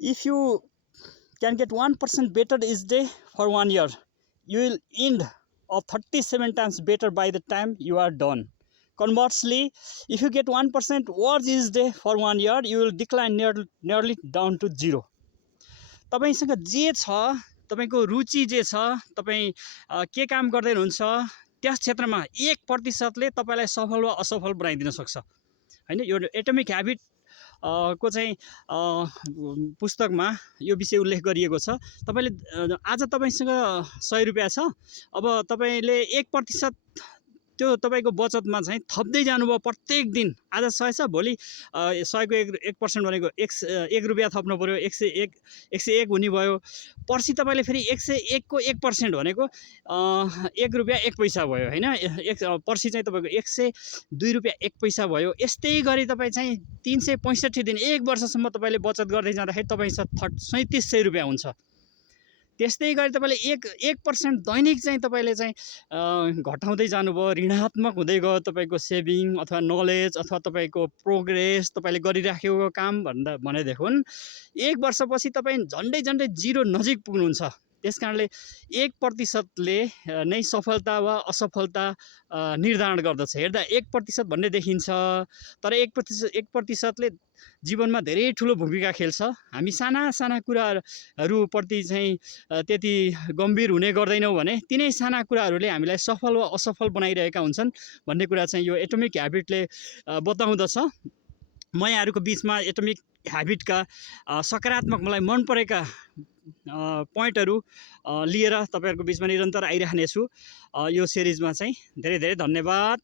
If you can get 1% better each day for 1 year, you will end up 37 times better by the time you are done. Conversely, if you get 1% worse each day for 1 year, you will decline nearly down to 0. तपाईसँग जे छ, तपाईको रुचि जे छ, तपाई के काम गर्दै हुनुहुन्छ त्यस क्षेत्रमा 1% ले तपाईलाई सफल वा असफल बनाइदिन सक्छ हैन। यो एटमिक ह्याबिट को चाहिँ पुस्तकमा यो विषय उल्लेख गरिएको छ। तपाईले आज तपाईसँग 100 रुपैयाँ छ, अब तपाईले 1% त्यो तपाईको बचतमा चाहिँ थप्दै जानुभयो प्रत्येक दिन। आज 100 छ, भोलि 100 को 1% भनेको 1 रुपैयाँ थप्नु पर्यो, 101 हुने भयो। पर्सि तपाईले फेरि 101 को 1% भनेको 1 रुपैयाँ 1 पैसा भयो हैन। पर्सि चाहिँ तपाईको 102 रुपैयाँ 1 पैसा भयो। यस्तै गरी तपाई चाहिँ 365 दिन 1 वर्षसम्म तपाईले बचत गर्दै जाँदाखेरि तपाईसँग 3700 रुपैयाँ हुन्छ। त्यस्तै गरी तपाईले 1% दैनिक चाहिँ तपाईले चाहिँ घटाउँदै जानुभयो, ऋणात्मक हुँदै गयो तपाईको सेभिङ अथवा नलेज अथवा तपाईको प्रोग्रेस, तपाईले गरिराखेको काम भनेदेखि 1 वर्षपछि तपाई झन्डै 0 नजिक पुग्नुहुन्छ। त्यसकारणले 1% ले नै सफलता वा असफलता निर्धारण गर्दछ। हेर्दा 1% भन्ने देखिन्छ, तर 1% ले जीवनमा धेरै ठुलो भूमिका खेल्छ। हामी साना कुराहरू प्रति चाहिँ त्यति गम्भीर हुने गर्दैनौँ भने तिनै साना कुराहरूले हामीलाई सफल वा असफल बनाइरहेका हुन्छन् भन्ने कुरा चाहिँ यो एटमिक ह्याबिटले बताउँदछ। म यहाँहरुको बीचमा एटमिक ह्याबिटका सकारात्मक मलाई मन परेका पोइन्टहरु लिएर तपाईहरुको बीचमा निरन्तर आइराख्नेछु। यो सिरिजमा चाहिँ धेरै धेरै धन्यवाद।